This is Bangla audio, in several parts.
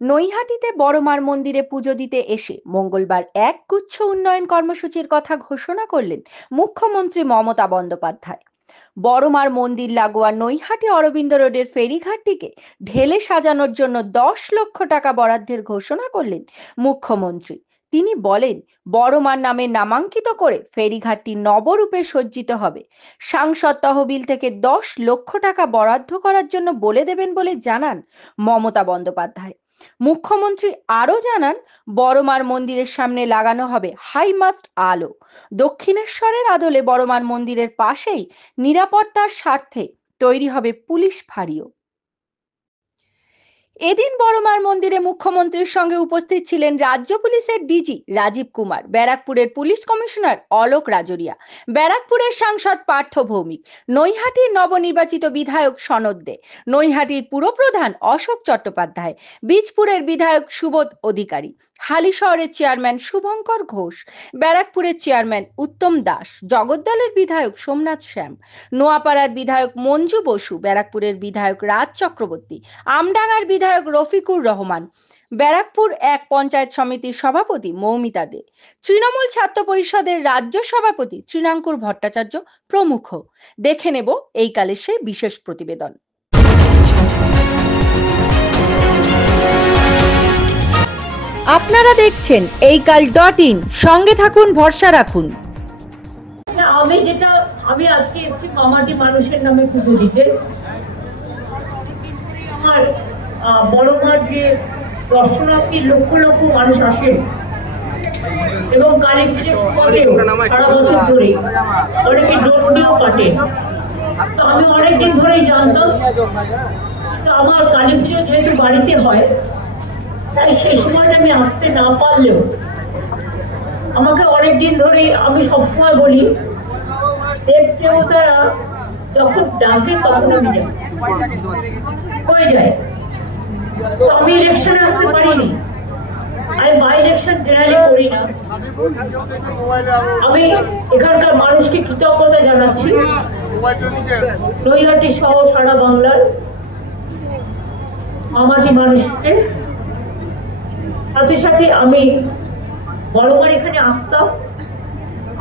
নৈহাটিতে বড়মার মন্দিরে পুজো দিতে এসে মঙ্গলবার একগুচ্ছ উন্নয়ন কর্মসূচির কথা ঘোষণা করলেন মুখ্যমন্ত্রী মমতা বন্দ্যোপাধ্যায়। বড়মার মন্দির লাগোয়া নৈহাটি অরবিন্দ রোডের ফেরিঘাটটিকে ঢেলে সাজানোর জন্য 10 লক্ষ টাকা বরাদ্দের ঘোষণা করলেন মুখ্যমন্ত্রী। তিনি বলেন, বড়মার নামে নামাঙ্কিত করে ফেরিঘাটটি নবরূপে সজ্জিত হবে। সাংসদ তহবিল থেকে 10 লক্ষ টাকা বরাদ্দ করার জন্য বলে দেবেন বলে জানান মমতা বন্দ্যোপাধ্যায়। মুখ্যমন্ত্রী আরো জানান, বড়মার মন্দিরের সামনে লাগানো হবে হাইমাস্ট আলো। দক্ষিণেশ্বরের আদলে বড়মার মন্দিরের পাশেই নিরাপত্তার স্বার্থে তৈরি হবে পুলিশ ফাঁড়িও। এদিন বড়মার মন্দিরে মুখ্যমন্ত্রীর সঙ্গে উপস্থিত ছিলেন রাজ্য পুলিশের ডিজি রাজীব কুমার, ব্যারাকপুরের পুলিশ কমিশনার অলোক রাজরিয়া, ব্যারাকপুরের সাংসদ পার্থ ভৌমিক, নৈহাটির নবনির্বাচিত বিধায়ক সনদ দে, নৈহাটির পুরপ্রধান অশোক চট্টোপাধ্যায়, বীজপুরের বিধায়ক সুবোধ অধিকারী, হালিশহরের চেয়ারম্যান শুভঙ্কর ঘোষ, ব্যারাকপুরের চেয়ারম্যান উত্তম দাস, জগদ্দলের বিধায়ক সোমনাথ শ্যাম, নোয়াপাড়ার বিধায়ক মঞ্জু বসু, ব্যারাকপুরের বিধায়ক রাজ চক্রবর্তী, আমডাঙ্গার বিধায়ক রফিকুর রহমান, ব্যারাকপুর এক পঞ্চায়েত সমিতির সভাপতি মৌমিতা দে, তৃণমূল ছাত্র পরিষদের রাজ্য সভাপতি তৃণাঙ্কুর ভট্টাচার্য প্রমুখ। দেখে নেব এই কালের সেই বিশেষ প্রতিবেদন। আপনারা দেখছেন এইকাল.in, সঙ্গে থাকুন, ভরসা রাখুন। আমি আজকে এসেছি মামাটি মানুষের নামে পুজো দিতে। আমার বড়মার যে দর্শনার্থী লক্ষ লক্ষ মানুষ আসেন এবং কালী পুজোর সময়তেও সারা বছর ধরে অনেকে ডোবডিও কাটেন। তো আমি অনেকদিন ধরেই জানতাম, তো আমার কালী পুজো যেহেতু বাড়িতে হয়, তাই সেই সময়টা আমি আসতে না পারলেও আমাকে অনেকদিন ধরেই, আমি সবসময় বলি, দেব দেবতারা যখন ডাকে তখন আমি যাই, হয়ে যায়। তো আমি ইলেকশনে আসতে পারিনি, আমি বাই ইলেকশন জেনারেলি করি না। আমি এখানকার মানুষকে কৃতজ্ঞতা জানাচ্ছি, নৈহাটি সহ সারা বাংলার মামাটি মানুষকে। সাথে সাথে আমি বড়মার এখানে আসতাম,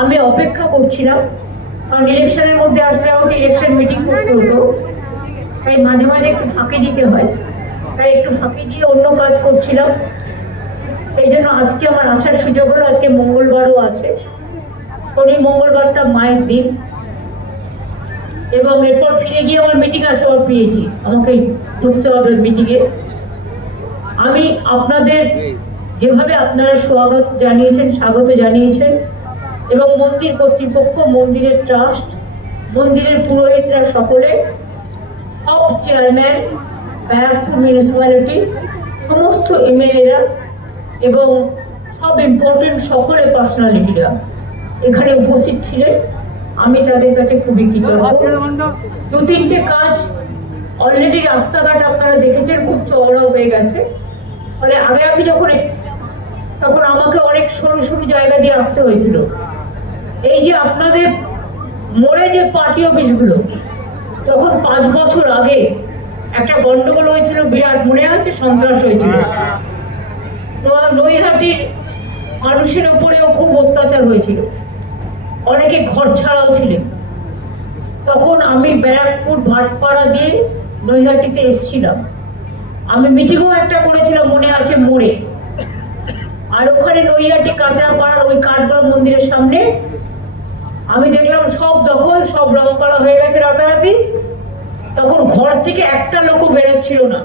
আমি অপেক্ষা করছিলাম, কারণ ইলেকশনের মধ্যে আসলে আমাকে ইলেকশন মিটিং করতে হতো, তাই মাঝে মাঝে একটু ফাঁকি দিতে হয়, তাই একটু ফাঁকি দিয়ে অন্য কাজ করছিলাম। এই জন্য আজকে আমার আসার সুযোগ হলো। আজকে মঙ্গলবারও আছে, শনি মঙ্গলবারটা মায়ের দিন, এবং এরপর ফিরে গিয়ে আমার মিটিং আছে, আমার পেয়েছি, আমাকে ঢুকতে হবে মিটিংয়ে। আমি আপনাদের যেভাবে আপনারা স্বাগত জানিয়েছেন এবং মন্দির কর্তৃপক্ষ, মন্দিরের ট্রাস্ট, মন্দিরের পুরোহিতরা সকলে, সব চেয়ারম্যান, ব্যারাকপুর মিউনিসিপ্যালিটি, সমস্ত এমএলএরা এবং সব ইম্পর্টেন্ট সকলে পার্সোনালিটিরা এখানে উপস্থিত ছিলেন। আমি তাদের কাছে খুবই কৃতজ্ঞ। 2-3টে কাজ অলরেডি, রাস্তাঘাট আপনারা দেখেছেন খুব চওড়া হয়ে গেছে। ফলে আগে আমি তখন আমাকে অনেক সরু সরু জায়গা দিয়ে আসতে হয়েছিল। এই যে আপনাদের মোড়ে যে পার্টি অফিসগুলো, তখন 5 বছর আগে একটা গন্ডগোল হয়েছিল, বিরাট, মনে আছে, সন্ত্রাস হয়েছিল। তো নৈহাটির মানুষের উপরেও খুব অত্যাচার হয়েছিল, অনেকে ঘর ছাড়াও ছিলেন। তখন আমি ব্যারাকপুর ভাটপাড়া দিয়ে নৈহাটিতে এসেছিলাম, আমি মিটিংও একটা করেছিলাম, মনে আছে, মোড়ে। আর ওখানে নৈহাটি কাঁচরাপাড়ার ওই কাঠগড় মন্দিরের সামনে আমি দেখলাম সব দখল, সব রং করা হয়ে গেছে রাতারাতি। তখন ঘর থেকে একটা লোকও বেরোচ্ছিল না।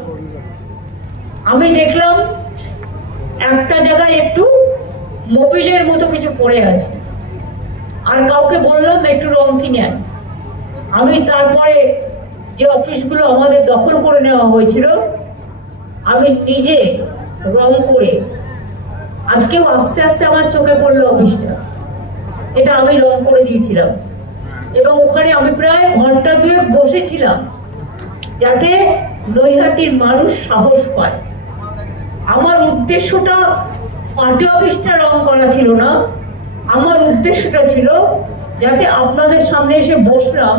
আমি দেখলাম একটা জায়গায় একটু মোবিলের মতো কিছু পড়ে আছে, আর কাউকে বললাম একটু রং কিনে আন। আমি তারপরে যে অফিসগুলো আমাদের দখল করে নেওয়া হয়েছিল, আমি নিজে রং করে, আজকেও আস্তে আস্তে আমার চোখে পড়লো অফিসটা, এটা আমি রং করে দিয়েছিলাম। এবং ওখানে আমি প্রায় ঘন্টা 2 বসেছিলাম, যাতে নৈহাটির মানুষ সাহস পায়। আমার উদ্দেশ্যটা পার্টি অফিসটা রং করা ছিল না, আমার উদ্দেশ্যটা ছিল যাতে আপনাদের সামনে এসে বসলাম,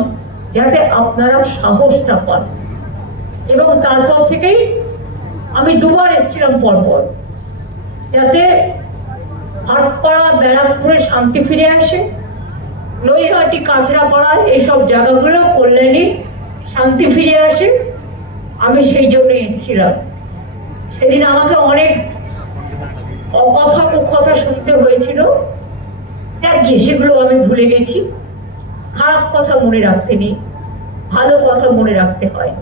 যাতে আপনারা সাহসটা পান। এবং তারপর থেকেই আমি দুবার এসেছিলাম পরপর, যাতে ভাটপাড়া ব্যারাকপুরে শান্তি ফিরে আসে, নৈহাটি কাঁচরাপাড়া এইসব জায়গাগুলো কল্যাণী শান্তি ফিরে আসে। আমি সেই জন্য এসেছিলাম। সেদিন আমাকে অনেক অকথা কুকথা শুনতে হয়েছিল, গিয়ে সেগুলো আমি ভুলে গেছি। খারাপ কথা মনে রাখতে নেই, ভালো কথা মনে রাখতে হয়।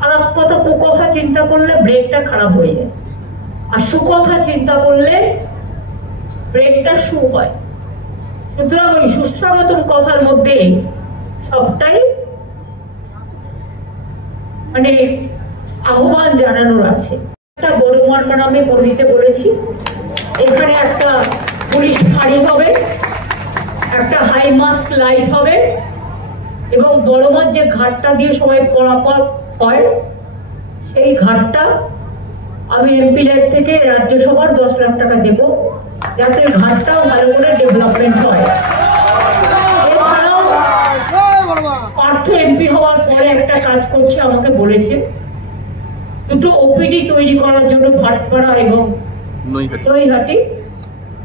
খারাপ কথা কুকথা চিন্তা করলে ব্রেনটা খারাপ হয়ে যায়, আর সুকথা চিন্তা করলে ব্রেনটা সু হয়। সুতরাং ওই সুস্বাগতম কথার মধ্যে সবটাই মানে আহ্বান জানানোর আছে। একটা বড় মার আমি করে দিতে বলেছি। এখানে একটা পুলিশ ফাঁড়ি হবে, একটা হাই মাস্ক লাইট হবে, এবং বড় মার যে ঘাটটা দিয়ে সবাই পরাপার হয় সেই ঘাটটা আমি এমপি ল্যাড থেকে রাজ্যসভার 10 লাখ টাকা দেব, যাতে ঘাটটাও ভালো করে ডেভেলপমেন্ট হয়। এছাড়াও পার্থ এমপি হওয়ার পরে একটা কাজ করছে, আমাকে বলেছে দুটো ওপিডি তৈরি করার জন্য ভাটপাড়া এবং নৈহাটি।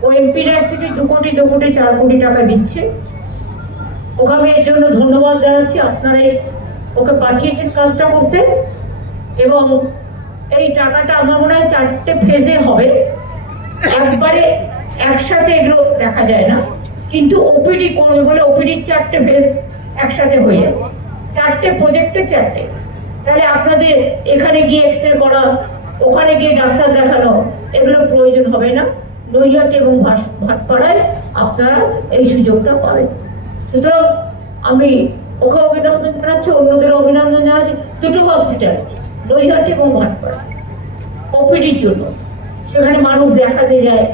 ও এমপি ল্যাড থেকে 2 কোটি 4 কোটি টাকা দিচ্ছে। ওকে আমি এর জন্য ধন্যবাদ জানাচ্ছি। আপনারা ওকে পাঠিয়েছেন কাজটা করতে, এবং এই টাকাটা আমার মনে হয় 4টে ফেজে হবে। একবারে একসাথে এগুলো দেখা যায় না, কিন্তু ওপিডি করবে বলে ওপিডির 4টে ফেজ একসাথে হয়ে যাবে। 4টে প্রজেক্টে 4টে। তাহলে আপনাদের এখানে গিয়ে এক্সরে করা, ওখানে গিয়ে ডাক্তার দেখানো, এগুলো প্রয়োজন হবে না। নৈহাটি এবং ভাটপাড়ায় আপনারা এই সুযোগটা পাবেন। সুতরাং আমি ওকে অভিনন্দন জানাচ্ছি, অন্যদের অভিনন্দন জানাচ্ছি। দুটো হসপিটাল, নৈহাটি এবং ভাটপাড়া, ওপিডির জন্য। সেখানে মানুষ দেখাতে যায়।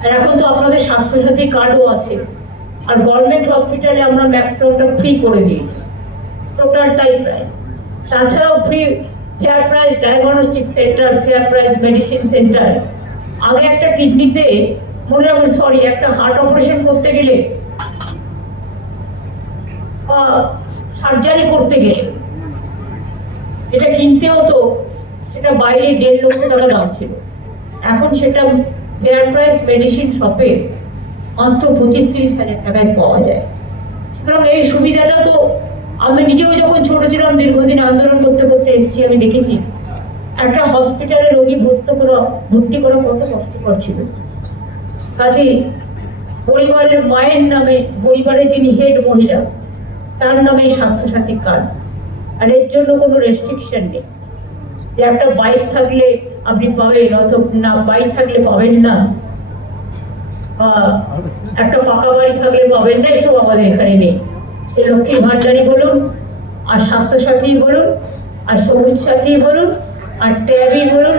আর এখন তো আপনাদের স্বাস্থ্যসাথী কার্ডও আছে, আর গভর্নমেন্ট হসপিটালে আমরা ম্যাক্সিমামটা ফ্রি করে দিয়েছি, টোটালটাই প্রায়। তাছাড়াও free fair price diagnostic centre, fair price medicine centre. আগে একটা কিডনিতে মনে রাখবেন, সরি, একটা হার্ট অপারেশন করতে গেলে, সার্জারি করতে গেলে এটা কিনতে হতো, সেটা বাইরে 1.5 লক্ষ টাকা দাম ছিল। এখন সেটা ফেয়ার প্রাইস মেডিসিন শপে মাত্র 25-30 হাজার টাকায় পাওয়া যায়। সুতরাং এই সুবিধাটা তো আমি নিজেও যখন ছোট ছিলাম, দীর্ঘদিন আন্দোলন করতে করতে এসেছি, আমি দেখেছি একটা হসপিটালে রোগী ভর্তি করা কত কষ্টকর ছিল। কাজে পরিবারের মায়ের নামে, পরিবারের যিনি হেড মহিলা, তার নামে স্বাস্থ্যসাথী কার্ড। আর এর জন্য কোনো রেস্ট্রিকশন নেই যে একটা বাইক থাকলে আপনি পাবেন, অথবা না বাইক থাকলে পাবেন না, বা একটা পাকা বাড়ি থাকলে পাবেন না, এসব আমাদের এখানে নেই। সে লক্ষ্মীর ভান্ডারী বলুন, আর স্বাস্থ্যসাথী বলুন, আর সবুজ সাথী বলুন, আর ট্যাবই বলুন,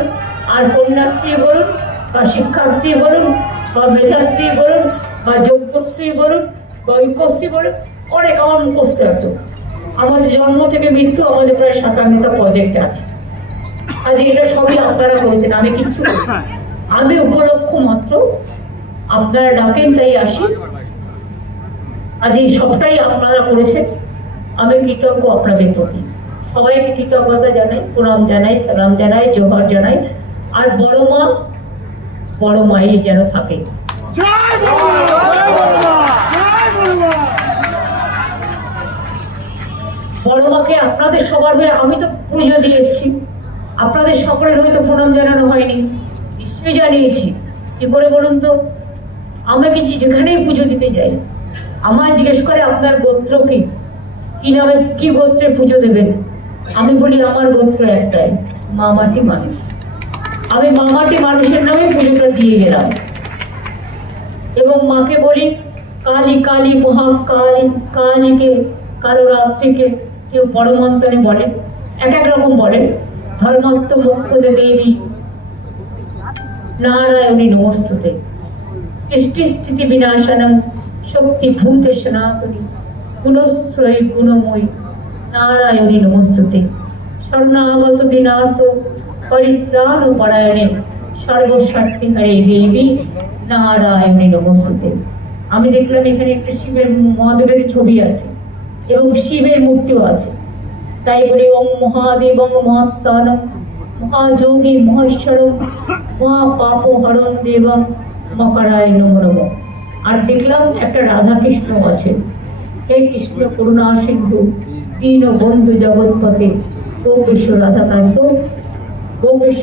আর কন্যাশ্রী বলুন, বা শিক্ষাশ্রী বলুন, বা মেধাশ্রী বলুন, বা যোগ্যশ্রী বলুন, বা ঐক্যশ্রী বলুন, অনেক আমার মুখস্থ আছে। আমাদের জন্ম থেকে মৃত্যু আমাদের প্রায় 57টা প্রজেক্ট আছে। আজ এটা সবই আপনারা করেছেন, আমি কিচ্ছু করি। আমি উপলক্ষ মাত্র, আপনারা ডাকেন তাই আসি। আজ এই সবটাই আপনারা করেছেন, আমি কৃতজ্ঞ আপনাদের প্রতি। সবাইকে কৃতজ্ঞতা জানাই, প্রণাম জানাই, সালাম জানাই, জোহার জানাই। আর বড় মাই যেন থাকে। বড় মাকে আপনাদের সবার হয়ে আমি তো পুজো দিয়ে এসেছি, আপনাদের সকলের হয়তো প্রণাম জানানো হয়নি, নিশ্চয়ই জানিয়েছি। কি করে বলুন তো? আমাকে যেখানেই পুজো দিতে যাই, আমায় জিজ্ঞেস করে আপনার গোত্র কি, কি নামে, কি গোত্রে পুজো দেবেন? আমি বলি আমার গোত্র একটাই, মামাটি মানুষ। আমি মামাটি মানুষের নামে পুজোটা দিয়ে গেলাম। এবং মাকে বলি কালী কালী মহাকালী, কালীকে কারো রাত্রিকে কেউ পরমন্তরে বলে, এক এক রকম বলে। ধর্মাত্ম মুখ্যদে দেবী নারায়ণী নমস্তুতে, সৃষ্টি স্থিতি বিনাশনম শক্তি ভূতে সনাতনী গুণশ্রয়ী গুণময়ী নারায়ণী নমস্তুতে, শরণাগত দিনার্থ পরিত্রাণ পরায়ণে সর্বশক্তি হরে দেবী নারায়ণী নমস্তুতে। আমি দেখলাম এখানে একটা শিবের মহাদেবের ছবি আছে এবং শিবের মূর্তিও আছে, তাই বলি ওম মহাদেবং মহাত্মানং মহাযোগী মহেশ্বর মহা পাপ হরণ দেবম মকরায় নমো নমঃ। আর দেখলাম একটা রাধা কৃষ্ণ আছে। হে কৃষ্ণ করুণা সিন্ধু দীন বন্ধু জগৎপতে গোপেশ রাধাকান্ত গোপেশ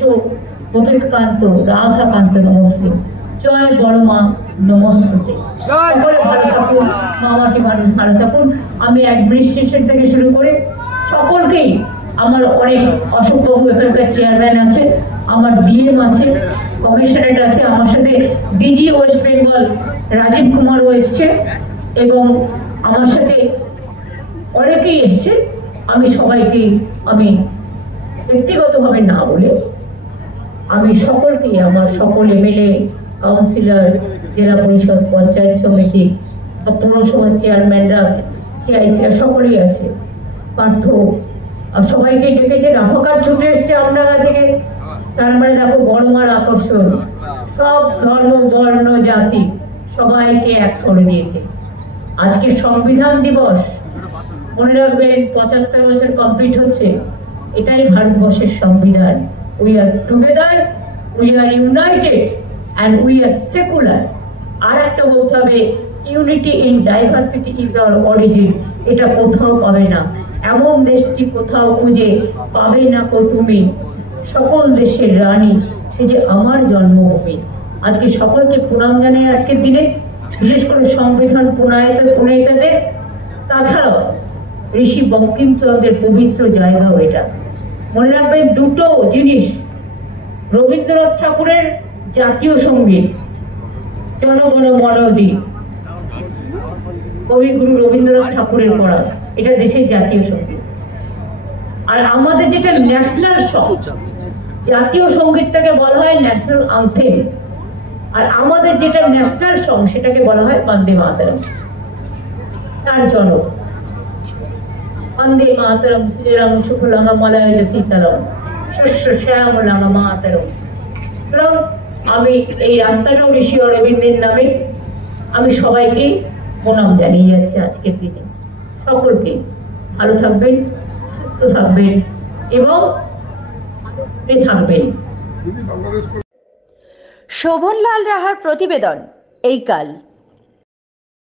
গোপীকান্ত রাধাকান্ত নমস্তে জয় বড় মা নমস্তে। সকলে ভালো থাকুন, মামাটি মানুষ ভালো থাকুন। আমি অ্যাডমিনিস্ট্রেশন থেকে শুরু করে সকলকেই, আমার অনেক অশোকবাবু এখানকার চেয়ারম্যান আছে, আমার ডিএম আছে, কমিশনারেট আছে, আমার সাথে ডিজি ওয়েস্ট বেঙ্গল রাজীব কুমারও এসছে এবং আমার সাথে অনেকেই এসছে। আমি সবাইকে আমি ব্যক্তিগতভাবে না বলে আমি সকলকে, আমার সকল এমএলএ, কাউন্সিলর, জেলা পরিষদ, পঞ্চায়েত সমিতি, পৌরসভার চেয়ারম্যানরা, সিআইসিরা সকলেই আছে, পার্থ সবাইকে ডেকেছে। রাফাকার ছুটে এসছে আমডাঙ্গা থেকে। তার মানে দেখো বড় মার আকর্ষণ, সব ধর্ম বর্ণ জাতি সবাইকে এক করে দিয়েছে। আজকে সংবিধান দিবস, মনে রাখবেন ৭৫ বছর কমপ্লিট হচ্ছে। এটাই ভারতবর্ষের সংবিধান। We are together, we are united and we are secular. আর একটা বলতে হবে, unity in diversity is our origin. এটা কোথাও পাবে না, এমন দেশটি কোথাও খুঁজে পাবে না কো তুমি, সকল দেশের রানী সে যে আমার জন্মভূমি। আজকে সকলকে প্রণাম জানাই আজকের দিনে, বিশেষ করে সংবিধান প্রণেতাদের, তাছাড়াও ঋষি বঙ্কিমচন্দ্রের পবিত্র জায়গাও এটা। মনে রাখবেন দুটো জিনিস, রবীন্দ্রনাথ ঠাকুরের জাতীয় সঙ্গীত জনগণ মনদি, কবিগুরু রবীন্দ্রনাথ ঠাকুরের পড়া, এটা দেশের জাতীয় সঙ্গীত। আর আমাদের যেটা ন্যাশনাল সং, জাতীয় সঙ্গীতটাকে বলা হয় ন্যাশনাল আনথেম, আর আমাদের যেটা ন্যাশনাল সং সেটাকে বলা হয় বন্দে মাতরম। তার জনক বন্দে মাতরম সুজলাং সুফলাং মলয়জ শীতলম শস্য শ্যামলাং মাতরম। সুতরাং আমি এই রাস্তাটাও ঋষি অরবিন্দের নামে আমি সবাইকে প্রণাম জানিয়ে যাচ্ছি আজকের দিনে। সকলকে ভালো থাকবেন, সুস্থ থাকবেন এবং থাকবেন। শোভনলাল রাহার প্রতিবেদন এই কাল।